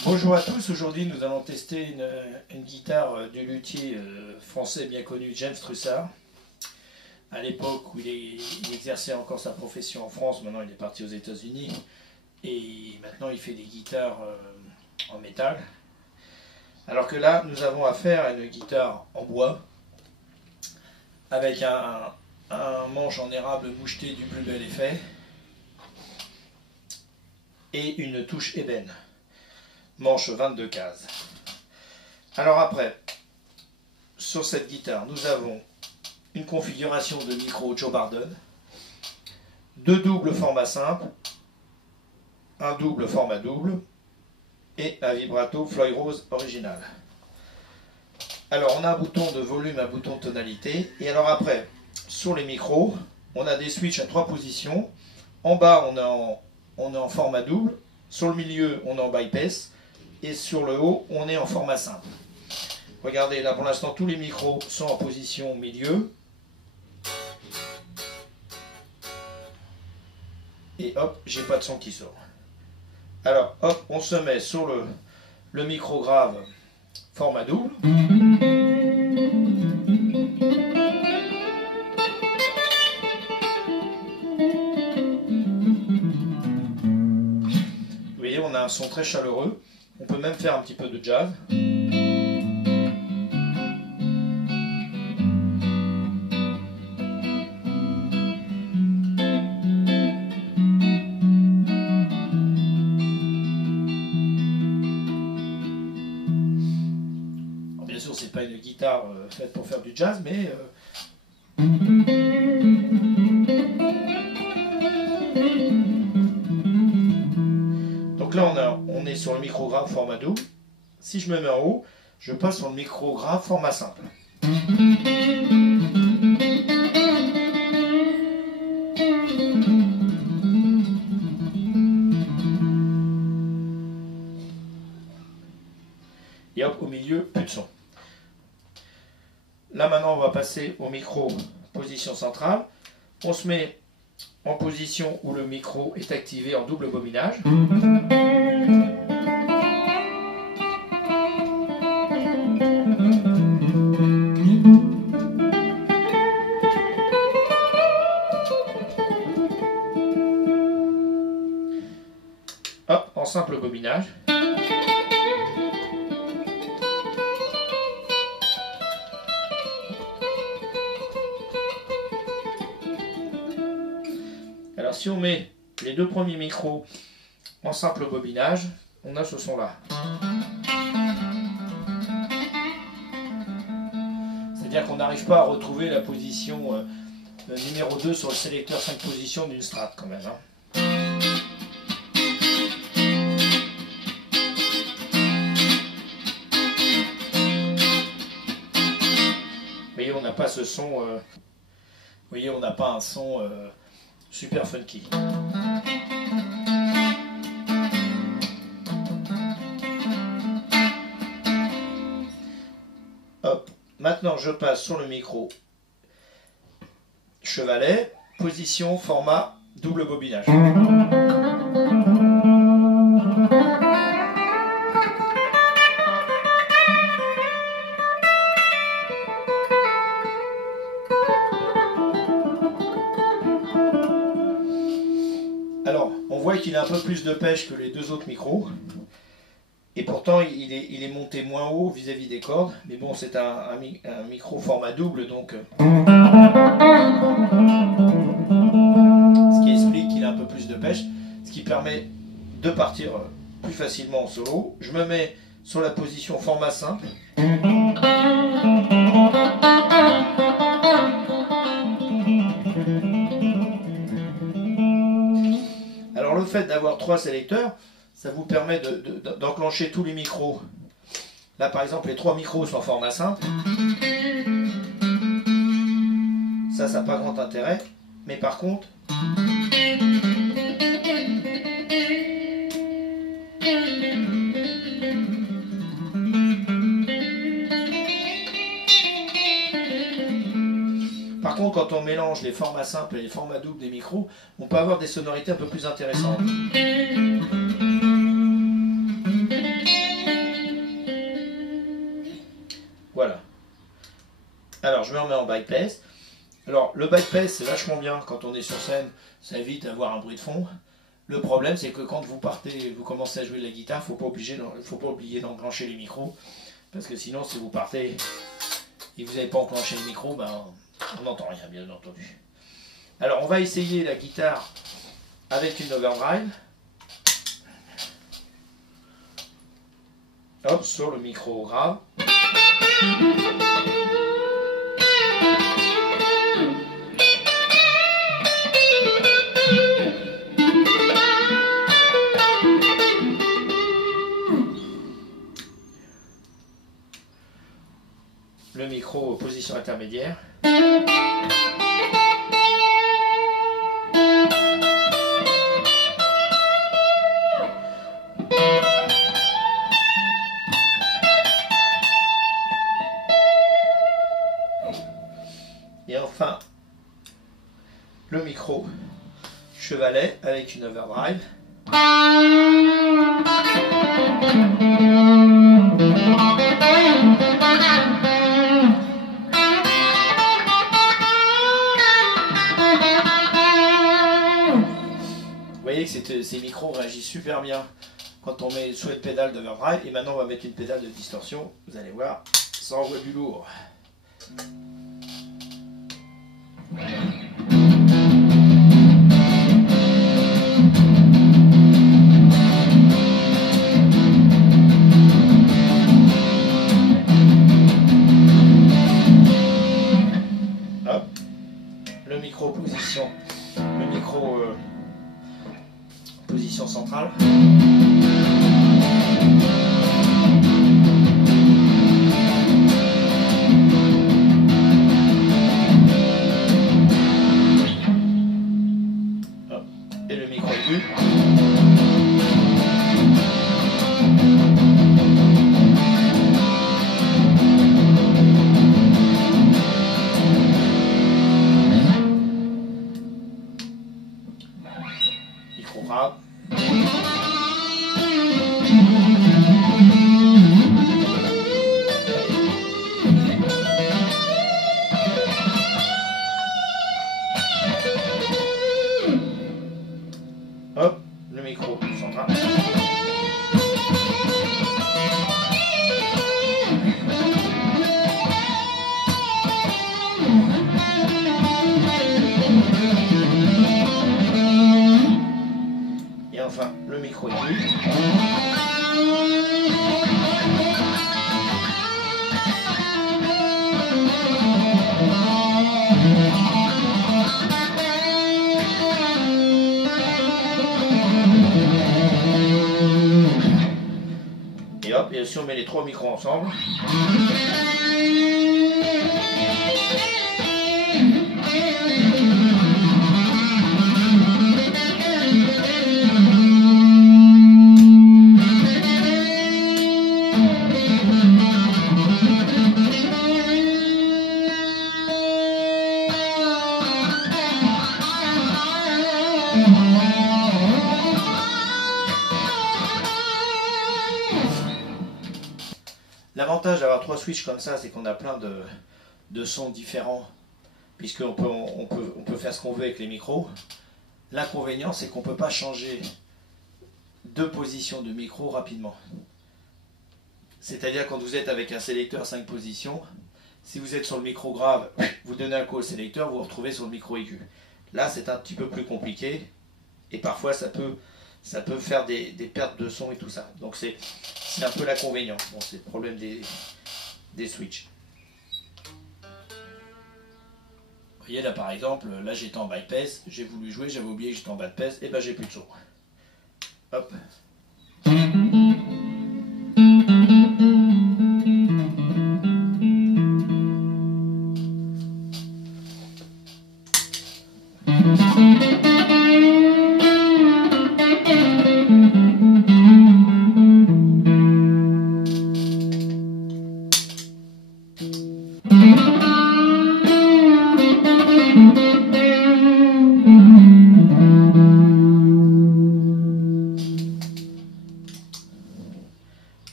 Bonjour à tous, aujourd'hui nous allons tester une guitare du luthier français bien connu James Trussard. À l'époque où il exerçait encore sa profession en France, maintenant il est parti aux États-Unis et maintenant il fait des guitares en métal. Alors que là nous avons affaire à une guitare en bois avec un manche en érable moucheté du plus bel effet et une touche ébène. Manche 22 cases. Alors après, sur cette guitare, nous avons une configuration de micro Joe Bardon, deux doubles format simple, un double format double et un vibrato Floyd Rose original. Alors on a un bouton de volume, un bouton de tonalité, et alors après, sur les micros, on a des switches à 3 positions. En bas, on est en format double, sur le milieu, on est en bypass, et sur le haut, on est en format simple. Regardez, là pour l'instant, tous les micros sont en position milieu. Et hop, j'ai pas de son qui sort. Alors, hop, on se met sur le micro grave format double. Vous voyez, on a un son très chaleureux. On peut même faire un petit peu de jazz. Alors, bien sûr, c'est pas une guitare faite pour faire du jazz, mais donc là, on est sur le micro grave format double. Si je me mets en haut, je passe sur le micro grave format simple. Et hop, au milieu, plus de son. Là maintenant, on va passer au micro position centrale. On se met en position où le micro est activé en double bobinage. Hop, en simple bobinage. Alors si on met les deux premiers micros en simple bobinage, on a ce son-là. C'est-à-dire qu'on n'arrive pas à retrouver la position numéro 2 sur le sélecteur 5 positions d'une Strat quand même. Hein. Vous voyez, on n'a pas ce son. Vous voyez, on n'a pas un son super funky. Hop. Maintenant, je passe sur le micro chevalet, position, format, double bobinage. Alors, on voit qu'il a un peu plus de pêche que les deux autres micros. Et pourtant, il est monté moins haut vis-à-vis des cordes. Mais bon, c'est un micro format double, donc... ce qui explique qu'il a un peu plus de pêche. Ce qui permet de partir plus facilement en solo. Je me mets sur la position format simple. Alors le fait d'avoir 3 sélecteurs, ça vous permet d'enclencher tous les micros. Là par exemple les 3 micros sont en format simple. Ça n'a pas grand intérêt. Mais par contre... Par contre, quand on mélange les formats simples et les formats doubles des micros, on peut avoir des sonorités un peu plus intéressantes. Alors je me remets en bypass. Alors le bypass c'est vachement bien quand on est sur scène, ça évite d'avoir un bruit de fond. Le problème c'est que quand vous partez, vous commencez à jouer de la guitare, faut pas oublier d'enclencher les micros. Parce que sinon si vous partez et que vous n'avez pas enclenché les micros, ben, on n'entend rien bien entendu. Alors on va essayer la guitare avec une overdrive. Hop, sur le micro grave. Le micro position intermédiaire. Et enfin, le micro chevalet avec une overdrive. Vous voyez que ces micros réagissent super bien quand on met soit une pédale d'overdrive. Et maintenant on va mettre une pédale de distorsion. Vous allez voir, ça envoie du lourd. Hop, le micro position centrale. Hop, et le micro aigu. Micro grave. Hop, le micro central. Et enfin, le micro aigu. Et hop, et si on met les trois micros ensemble. L'avantage d'avoir trois switches comme ça, c'est qu'on a plein de sons différents, puisqu'on peut faire ce qu'on veut avec les micros. L'inconvénient, c'est qu'on ne peut pas changer de position de micro rapidement. C'est-à-dire quand vous êtes avec un sélecteur 5 positions, si vous êtes sur le micro grave, vous donnez un coup au sélecteur, vous vous retrouvez sur le micro aigu. Là, c'est un petit peu plus compliqué, et parfois ça peut faire des pertes de son et tout ça. Donc c'est un peu l'inconvénient. Bon, c'est le problème des switches. Vous voyez là par exemple, là j'étais en bypass, j'ai voulu jouer, j'avais oublié que j'étais en bypass, et ben j'ai plus de son. Hop.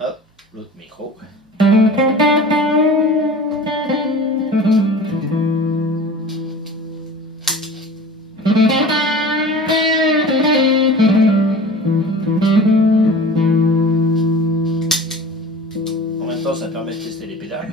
Hop, l'autre micro. permet de tester les pédales.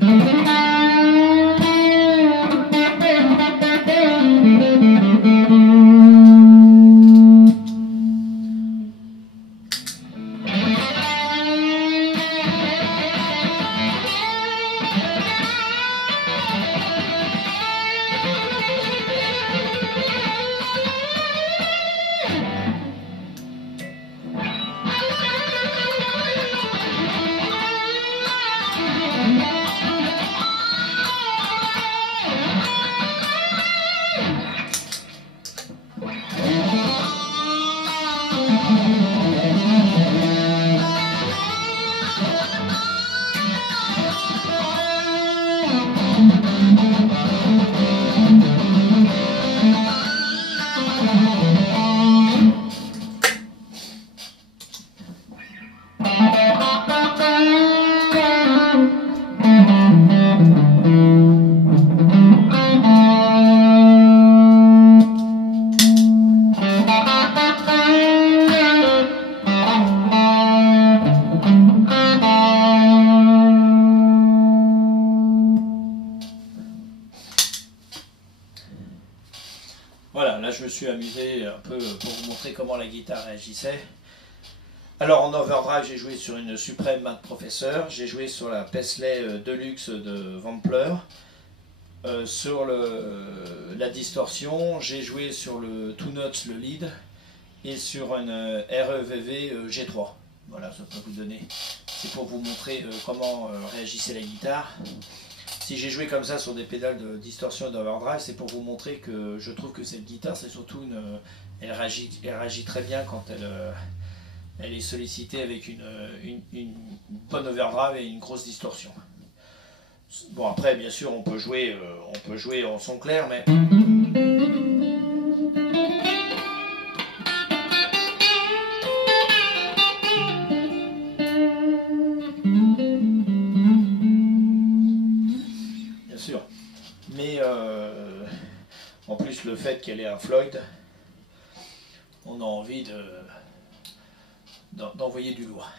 Voilà, là je me suis amusé un peu pour vous montrer comment la guitare réagissait. Alors en overdrive, j'ai joué sur une Supreme Mad Professor, j'ai joué sur la Paisley Deluxe de Wampler. Sur la distorsion, j'ai joué sur le Two Notes, le lead, et sur une REVV G3. Voilà, ça peut vous donner. C'est pour vous montrer comment réagissait la guitare. Si j'ai joué comme ça sur des pédales de distorsion et d'overdrive, c'est pour vous montrer que je trouve que cette guitare, c'est surtout elle réagit très bien quand elle est sollicitée avec une bonne overdrive et une grosse distorsion. Bon, après, bien sûr, on peut jouer en son clair, mais... Bien sûr. Mais, en plus, le fait qu'elle ait un Floyd, on a envie d'envoyer du lourd.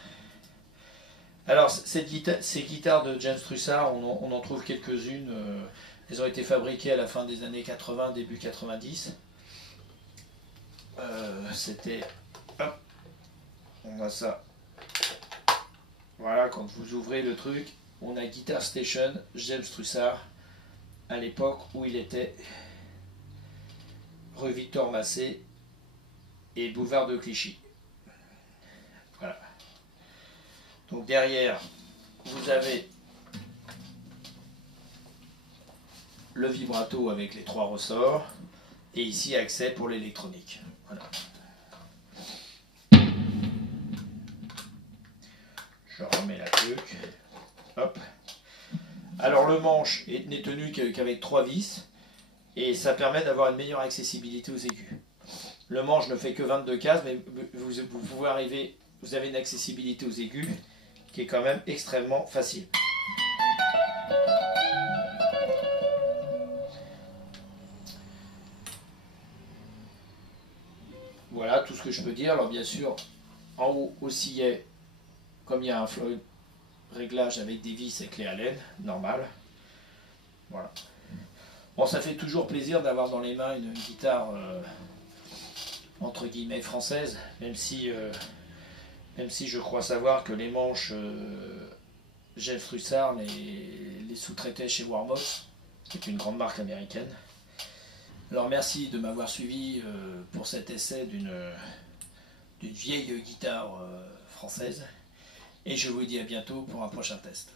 Alors, ces guitares de James Trussard, on en trouve quelques-unes. Elles ont été fabriquées à la fin des années 80, début 90. C'était... Hop, on a ça. Voilà, quand vous ouvrez le truc, on a Guitar Station, James Trussard, à l'époque où il était rue Victor Massé et boulevard de Clichy. Voilà. Donc derrière, vous avez le vibrato avec les 3 ressorts et ici accès pour l'électronique. Voilà. Je remets la truc. Hop. Alors le manche n'est tenu qu'avec 3 vis et ça permet d'avoir une meilleure accessibilité aux aigus. Le manche ne fait que 22 cases, mais vous pouvez arriver, vous avez une accessibilité aux aigus qui est quand même extrêmement facile. Voilà tout ce que je peux dire. Alors bien sûr, en haut au sillet, comme il y a un Floyd réglage avec des vis et clé Allen, normal. Voilà. Bon, ça fait toujours plaisir d'avoir dans les mains une guitare entre guillemets française, même si je crois savoir que les manches James Trussard les sous-traitait chez Warmoth, qui est une grande marque américaine. Alors merci de m'avoir suivi pour cet essai d'une vieille guitare française, et je vous dis à bientôt pour un prochain test.